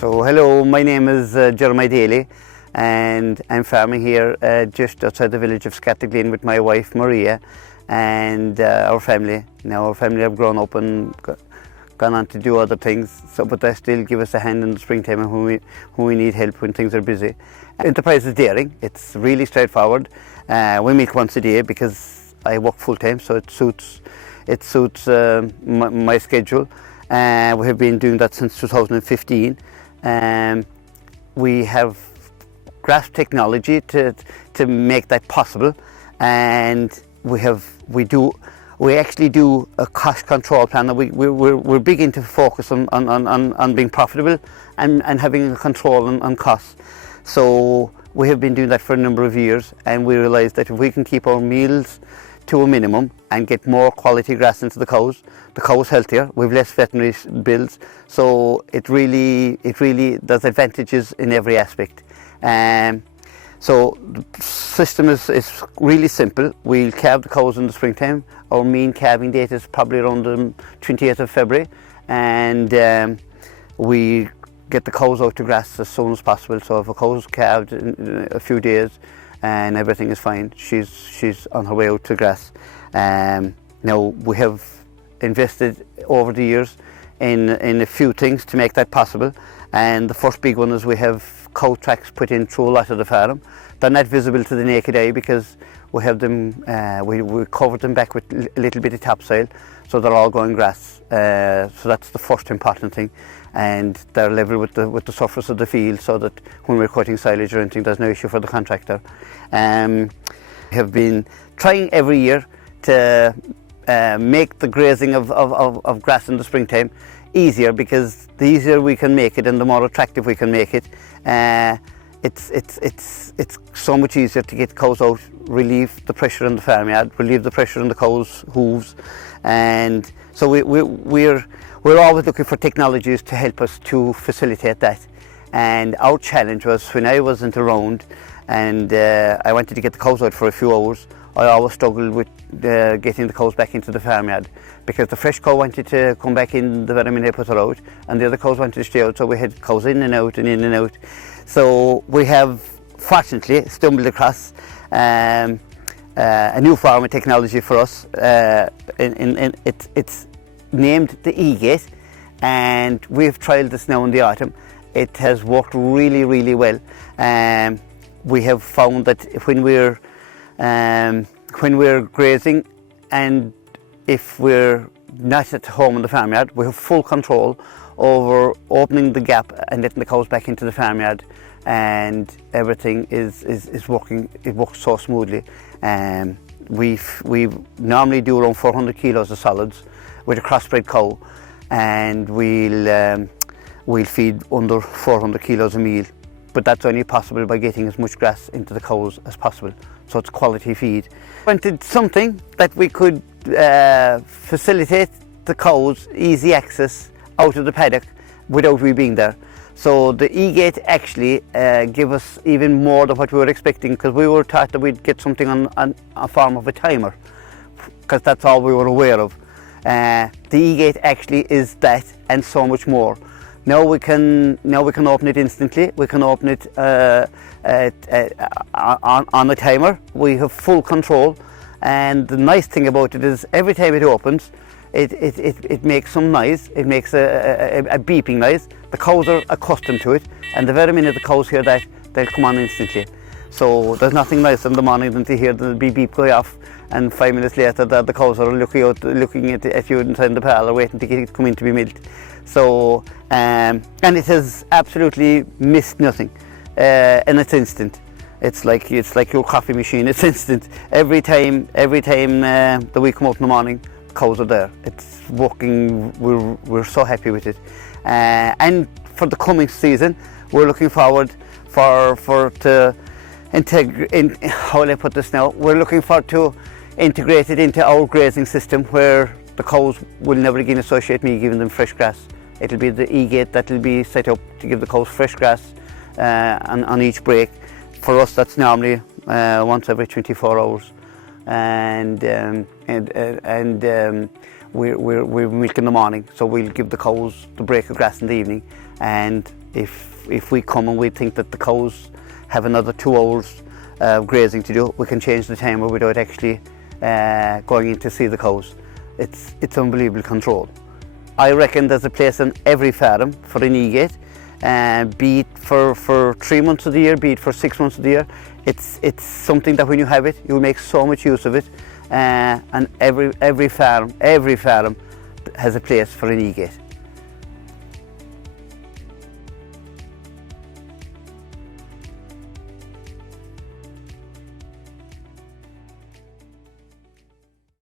So hello, my name is Jeremiah Daly and I'm farming here just outside the village of Scartaglin with my wife Maria and our family. Now our family have grown up and gone on to do other things, but they still give us a hand in the springtime and when we need help when things are busy. Enterprise is daring, it's really straightforward. We meet once a day because I work full time, so it suits my schedule. We have been doing that since 2015. We have grasped technology to make that possible, and we actually do a cost control plan. We're big into focus on being profitable and having a control on costs. So we have been doing that for a number of years, and we realised that if we can keep our meals to a minimum and get more quality grass into the cows healthier, we've less veterinary bills, so it really there's advantages in every aspect. So the system is really simple. We'll calve the cows in the springtime. Our mean calving date is probably around the 28th of February, and we get the cows out to grass as soon as possible. So if a cow's calved in a few days and everything is fine, she's on her way out to grass. Now we have invested over the years in a few things to make that possible, and the first big one is we have cow tracks put in through a lot of the farm. They're not visible to the naked eye because we have them, we covered them back with a little bit of topsoil, so they're all going grass. So that's the first important thing, and they're level with the surface of the field, so that when we're cutting silage or anything, there's no issue for the contractor. We have been trying every year to make the grazing of grass in the springtime easier, because the easier we can make it and the more attractive we can make it, it's so much easier to get cows out, relieve the pressure in the farmyard, relieve the pressure in the cows' hooves, and so we're always looking for technologies to help us to facilitate that. And our challenge was, when I wasn't around and I wanted to get the cows out for a few hours, I always struggled with getting the cows back into the farmyard, because the fresh cow wanted to come back in the very minute I put her out, and the other cows wanted to stay out, so we had cows in and out and in and out. So we have fortunately stumbled across a new form of technology for us. It's named the eGate, and we've trialled this now in the autumn. It has worked really well. We have found that when we're grazing, and if we're not at home in the farmyard, we have full control over opening the gap and letting the cows back into the farmyard, and everything is working. It works so smoothly. We normally do around 400 kilos of solids with a crossbred cow, and we'll feed under 400 kilos of meal, but that's only possible by getting as much grass into the cows as possible, so it's quality feed. We wanted something that we could facilitate the cows easy access out of the paddock without we being there. So the eGate actually gave us even more than what we were expecting, because we were taught that we'd get something on a form of a timer, because that's all we were aware of. The eGate actually is that and so much more. Now we can open it instantly. We can open it on the timer. We have full control, and the nice thing about it is every time it opens, it makes some noise. It makes a beeping noise. The cows are accustomed to it, and the very minute the cows hear that, they'll come on instantly. So there's nothing nicer in the morning than to hear the beep go off, and 5 minutes later the cows are looking at you inside the parlour, waiting to get it come in to be milked. So and it has absolutely missed nothing, and it's instant. It's like your coffee machine. It's instant. Every time that we come out in the morning, cows are there. It's working. We're so happy with it, and for the coming season, we're looking forward to integrate. How will I put this now? We're looking forward to integrate it into our grazing system, where the cows will never again associate me giving them fresh grass. It'll be the eGate that will be set up to give the cows fresh grass on each break. For us, that's normally once every 24 hours, and we milk in the morning, so we'll give the cows the break of grass in the evening, and if we come and we think that the cows have another 2 hours grazing to do, we can change the timer without actually going in to see the cows. It's unbelievable control. I reckon there's a place in every farm for an eGate, be it for 3 months of the year, be it for 6 months of the year. It's something that when you have it, you'll make so much use of it, and every farm has a place for an eGate.